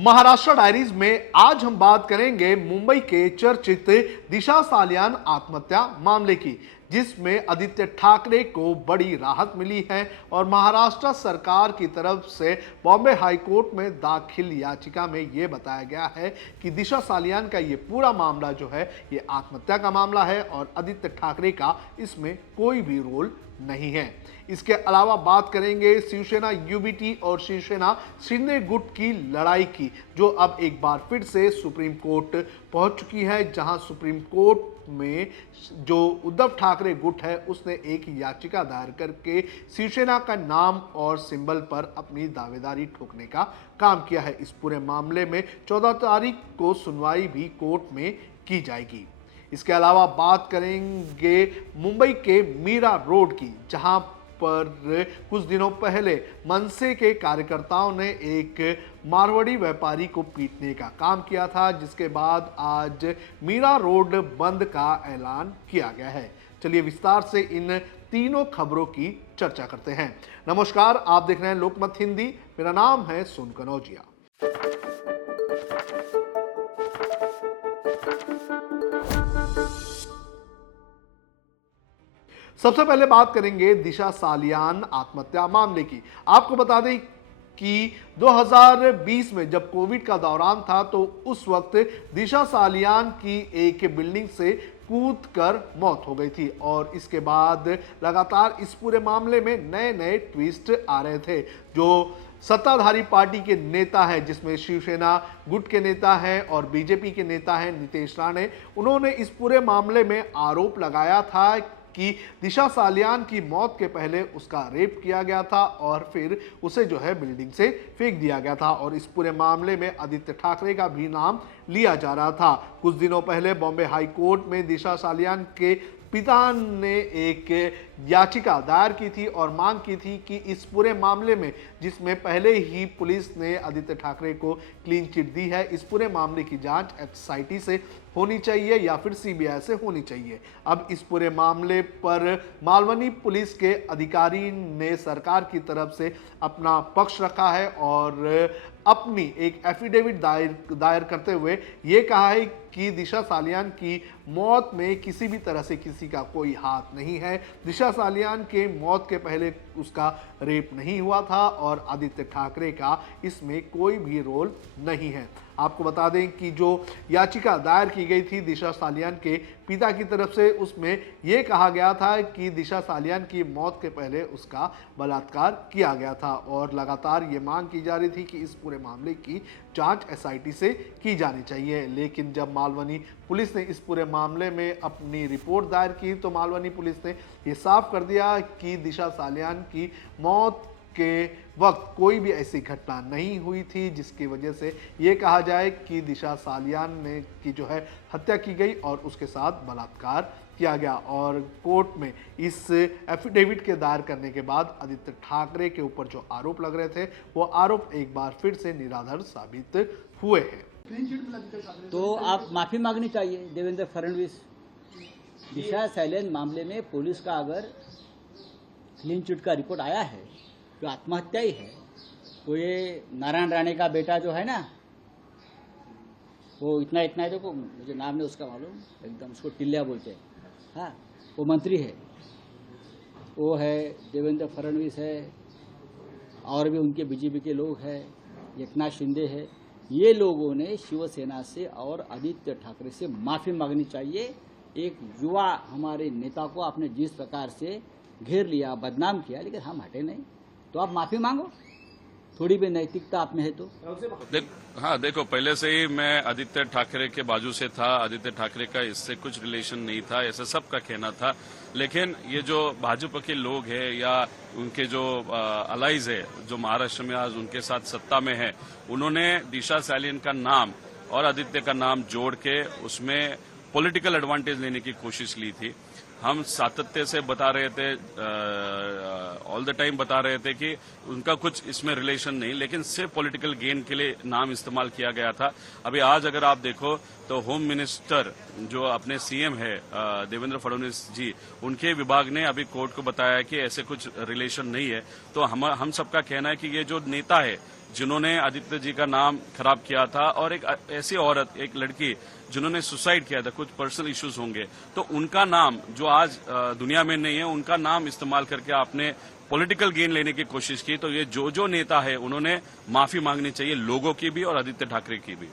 Maharashtra diaries में आज हम बात करेंगे मुंबई के चर्चित दिशा सालियान आत्महत्या मामले की, जिसमें आदित्य ठाकरे को बड़ी राहत मिली है और महाराष्ट्र सरकार की तरफ से बॉम्बे हाई कोर्ट में दाखिल याचिका में यह बताया गया है कि दिशा सालियान का ये पूरा मामला जो है ये आत्महत्या का मामला है और आदित्य ठाकरे का इसमें कोई भी रोल नहीं है। इसके अलावा बात करेंगे शिवसेना यूबीटी और शिवसेना शिंदे गुट की लड़ाई की, जो अब एक बार फिर से सुप्रीम कोर्ट पहुंच चुकी है, जहां सुप्रीम कोर्ट में जो उद्धव ठाकरे गुट है उसने एक याचिका दायर करके शिवसेना का नाम और सिंबल पर अपनी दावेदारी ठोकने का काम किया है। इस पूरे मामले में 14 तारीख को सुनवाई भी कोर्ट में की जाएगी। इसके अलावा बात करेंगे मुंबई के मीरा रोड की, जहां पर कुछ दिनों पहले मनसे के कार्यकर्ताओं ने एक मारवाड़ी व्यापारी को पीटने का काम किया था, जिसके बाद आज मीरा रोड बंद का ऐलान किया गया है। चलिए विस्तार से इन तीनों खबरों की चर्चा करते हैं। नमस्कार, आप देख रहे हैं लोकमत हिंदी। मेरा नाम है सुन कनौजिया। सबसे पहले बात करेंगे दिशा सालियान आत्महत्या मामले की। आपको बता दें कि 2020 में जब कोविड का दौरान था तो उस वक्त दिशा सालियान की एक बिल्डिंग से कूदकर मौत हो गई थी और इसके बाद लगातार इस पूरे मामले में नए नए ट्विस्ट आ रहे थे। जो सत्ताधारी पार्टी के नेता हैं, जिसमें शिवसेना गुट के नेता हैं और बीजेपी के नेता हैं नीतीश राणे, उन्होंने इस पूरे मामले में आरोप लगाया था कि दिशा सालियान की मौत के पहले उसका रेप किया गया था और फिर उसे जो है बिल्डिंग से फेंक दिया गया था और इस पूरे मामले में आदित्य ठाकरे का भी नाम लिया जा रहा था। कुछ दिनों पहले बॉम्बे हाई कोर्ट में दिशा सालियान के पिता ने एक याचिका दायर की थी और मांग की थी कि इस पूरे मामले में, जिसमें पहले ही पुलिस ने आदित्य ठाकरे को क्लीन चिट दी है, इस पूरे मामले की जांच एसआईटी से होनी चाहिए या फिर सीबीआई से होनी चाहिए। अब इस पूरे मामले पर मालवनी पुलिस के अधिकारी ने सरकार की तरफ से अपना पक्ष रखा है और अपनी एक एफिडेविट दायर करते हुए ये कहा है कि दिशा सालियान की मौत में किसी भी तरह से किसी का कोई हाथ नहीं है। दिशा सालियान के मौत के पहले उसका रेप नहीं हुआ था और आदित्य ठाकरे का इसमें कोई भी रोल नहीं है। आपको बता दें कि जो याचिका दायर की गई थी दिशा सालियान के पिता की तरफ से, उसमें यह कहा गया था कि दिशा सालियान की मौत के पहले उसका बलात्कार किया गया था और लगातार ये मांग की जा रही थी कि इस पूरे मामले की जांच एसआईटी से की जानी चाहिए। लेकिन जब मालवनी पुलिस ने इस पूरे मामले में अपनी रिपोर्ट दायर की तो मालवनी पुलिस ने ये साफ कर दिया कि दिशा सालियान की मौत के वक्त कोई भी ऐसी घटना नहीं हुई थी जिसकी वजह से ये कहा जाए कि दिशा सालियान ने की जो है हत्या की गई और उसके साथ बलात्कार किया गया। और कोर्ट में इस एफिडेविट के दायर करने के बाद आदित्य ठाकरे के ऊपर जो आरोप लग रहे थे वो आरोप एक बार फिर से निराधार साबित हुए हैं। तो आप माफी मांगनी चाहिए देवेंद्र फडणवीस। दिशा सालियान मामले में पुलिस का अगर क्लीन चिट का रिपोर्ट आया है जो आत्महत्या ही है, तो ये नारायण राणे का बेटा जो है ना, वो इतना है, देखो मुझे नाम नहीं उसका मालूम, एकदम उसको टिल्लिया बोलते हैं, हाँ, वो मंत्री है, वो है, देवेंद्र फडणवीस है और भी उनके बीजेपी के लोग हैं, एकनाथ शिंदे है। ये लोगों ने शिवसेना से और आदित्य ठाकरे से माफी मांगनी चाहिए। एक युवा हमारे नेता को आपने जिस प्रकार से घेर लिया, बदनाम किया, लेकिन हम हटे नहीं, तो आप माफी मांगो, थोड़ी भी नैतिकता आप में है तो। हाँ, देखो, पहले से ही मैं आदित्य ठाकरे के बाजू से था। आदित्य ठाकरे का इससे कुछ रिलेशन नहीं था, ऐसा सबका कहना था। लेकिन ये जो भाजपा के लोग हैं या उनके जो अलाइज है जो महाराष्ट्र में आज उनके साथ सत्ता में है, उन्होंने दिशा सालियान का नाम और आदित्य का नाम जोड़ के उसमें पॉलिटिकल एडवांटेज लेने की कोशिश ली थी। हम सातत्य से बता रहे थे, ऑल द टाइम बता रहे थे कि उनका कुछ इसमें रिलेशन नहीं, लेकिन सिर्फ पॉलिटिकल गेन के लिए नाम इस्तेमाल किया गया था। अभी आज अगर आप देखो तो होम मिनिस्टर जो अपने सीएम है देवेंद्र फडणवीस जी, उनके विभाग ने अभी कोर्ट को बताया कि ऐसे कुछ रिलेशन नहीं है। तो हम सबका कहना है कि ये जो नेता है जिन्होंने आदित्य जी का नाम खराब किया था, और एक ऐसी औरत, एक लड़की जिन्होंने सुसाइड किया था, कुछ पर्सनल इश्यूज होंगे, तो उनका नाम जो आज दुनिया में नहीं है, उनका नाम इस्तेमाल करके आपने पॉलिटिकल गेन लेने की कोशिश की। तो ये जो नेता है उन्होंने माफी मांगनी चाहिए, लोगों की भी और आदित्य ठाकरे की भी।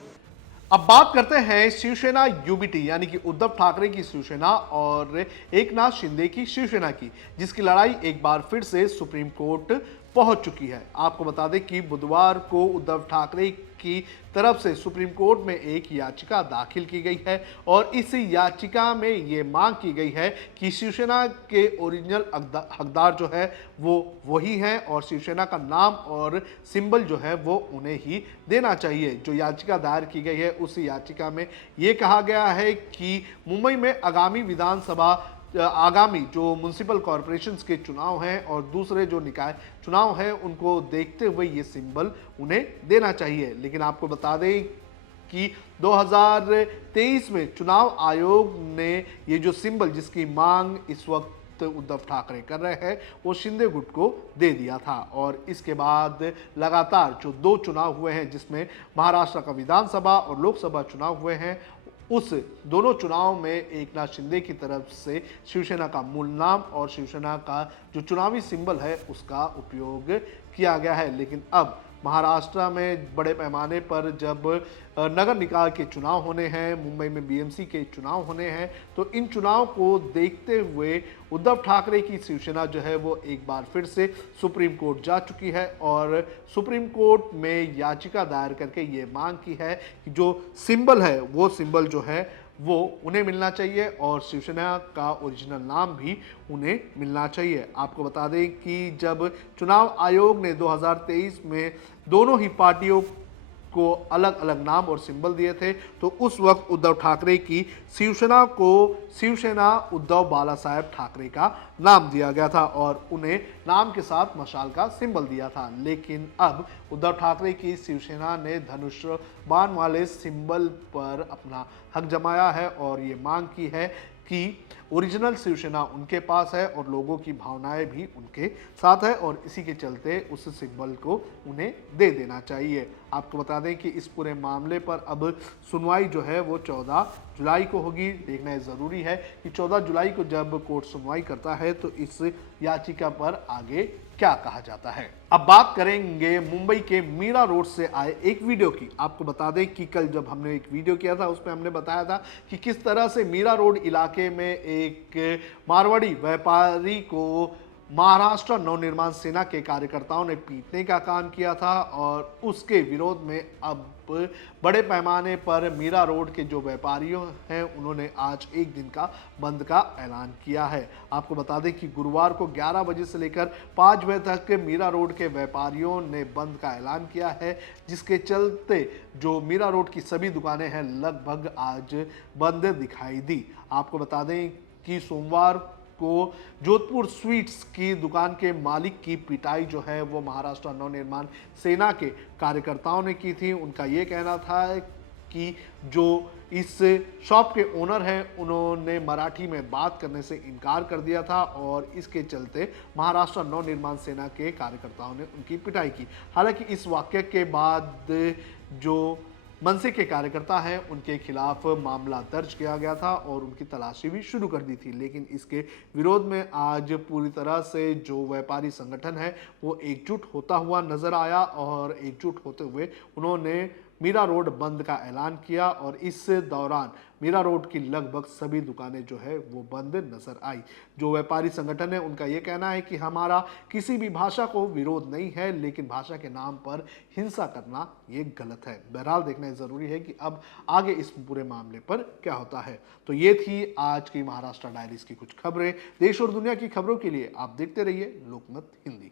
अब बात करते हैं शिवसेना यूबीटी यानी कि उद्धव ठाकरे की शिवसेना और एकनाथ शिंदे की शिवसेना की, जिसकी लड़ाई एक बार फिर से सुप्रीम कोर्ट पहुंच चुकी है। आपको बता दें कि बुधवार को उद्धव ठाकरे की तरफ से सुप्रीम कोर्ट में एक याचिका दाखिल की गई है और इस याचिका में ये मांग की गई है कि शिवसेना के ओरिजिनल हकदार जो है वो वही हैं और शिवसेना का नाम और सिंबल जो है वो उन्हें ही देना चाहिए। जो याचिका दायर की गई है उस याचिका में ये कहा गया है कि मुंबई में आगामी जो म्युनिसिपल कॉरपोरेशंस के चुनाव हैं और दूसरे जो निकाय चुनाव हैं उनको देखते हुए ये सिंबल उन्हें देना चाहिए। लेकिन आपको बता दें कि 2023 में चुनाव आयोग ने ये जो सिंबल जिसकी मांग इस वक्त उद्धव ठाकरे कर रहे हैं वो शिंदे गुट को दे दिया था और इसके बाद लगातार जो 2 चुनाव हुए हैं जिसमें महाराष्ट्र का विधानसभा और लोकसभा चुनाव हुए हैं, उस दोनों चुनाव में एकनाथ शिंदे की तरफ से शिवसेना का मूल नाम और शिवसेना का जो चुनावी सिंबल है उसका उपयोग किया गया है। लेकिन अब महाराष्ट्र में बड़े पैमाने पर जब नगर निकाय के चुनाव होने हैं, मुंबई में बीएमसी के चुनाव होने हैं, तो इन चुनाव को देखते हुए उद्धव ठाकरे की शिवसेना जो है वो एक बार फिर से सुप्रीम कोर्ट जा चुकी है और सुप्रीम कोर्ट में याचिका दायर करके ये मांग की है कि जो सिंबल है वो सिंबल जो है वो उन्हें मिलना चाहिए और शिवसेना का ओरिजिनल नाम भी उन्हें मिलना चाहिए। आपको बता दें कि जब चुनाव आयोग ने 2023 में दोनों ही पार्टियों को अलग अलग नाम और सिंबल दिए थे तो उस वक्त उद्धव ठाकरे की शिवसेना को शिवसेना उद्धव बाला साहेब ठाकरे का नाम दिया गया था और उन्हें नाम के साथ मशाल का सिंबल दिया था। लेकिन अब उद्धव ठाकरे की शिवसेना ने धनुष बाण वाले सिंबल पर अपना हक जमाया है और ये मांग की है कि ओरिजिनल शिवसेना उनके पास है और लोगों की भावनाएं भी उनके साथ है और इसी के चलते उस सिंबल को उन्हें दे देना चाहिए। आपको बता दें कि इस पूरे मामले पर अब सुनवाई जो है वो 14 जुलाई को होगी। देखना ज़रूरी है कि 14 जुलाई को जब कोर्ट सुनवाई करता है तो इस याचिका पर आगे क्या कहा जाता है। अब बात करेंगे मुंबई के मीरा रोड से आए एक वीडियो की। आपको बता दें कि कल जब हमने एक वीडियो किया था उसमें हमने बताया था कि किस तरह से मीरा रोड इलाके में एक मारवाड़ी व्यापारी को महाराष्ट्र नवनिर्माण सेना के कार्यकर्ताओं ने पीटने का काम किया था और उसके विरोध में अब बड़े पैमाने पर मीरा रोड के जो व्यापारियों हैं उन्होंने आज एक दिन का बंद का ऐलान किया है। आपको बता दें कि गुरुवार को 11 बजे से लेकर 5 बजे तक मीरा रोड के व्यापारियों ने बंद का ऐलान किया है, जिसके चलते जो मीरा रोड की सभी दुकानें हैं लगभग आज बंद दिखाई दी। आपको बता दें कि सोमवार को जोधपुर स्वीट्स की दुकान के मालिक की पिटाई जो है वो महाराष्ट्र नवनिर्माण सेना के कार्यकर्ताओं ने की थी। उनका ये कहना था कि जो इस शॉप के ओनर हैं उन्होंने मराठी में बात करने से इनकार कर दिया था और इसके चलते महाराष्ट्र नवनिर्माण सेना के कार्यकर्ताओं ने उनकी पिटाई की। हालांकि इस वाक्य के बाद जो मनसे के कार्यकर्ता हैं उनके खिलाफ मामला दर्ज किया गया था और उनकी तलाशी भी शुरू कर दी थी। लेकिन इसके विरोध में आज पूरी तरह से जो व्यापारी संगठन है वो एकजुट होता हुआ नजर आया और एकजुट होते हुए उन्होंने मीरा रोड बंद का ऐलान किया और इस दौरान मीरा रोड की लगभग सभी दुकानें जो है वो बंद नजर आई। जो व्यापारी संगठन है उनका ये कहना है कि हमारा किसी भी भाषा को विरोध नहीं है, लेकिन भाषा के नाम पर हिंसा करना ये गलत है। बहरहाल देखना जरूरी है कि अब आगे इस पूरे मामले पर क्या होता है। तो ये थी आज की महाराष्ट्र डायरीज की कुछ खबरें। देश और दुनिया की खबरों के लिए आप देखते रहिए लोकमत हिंदी।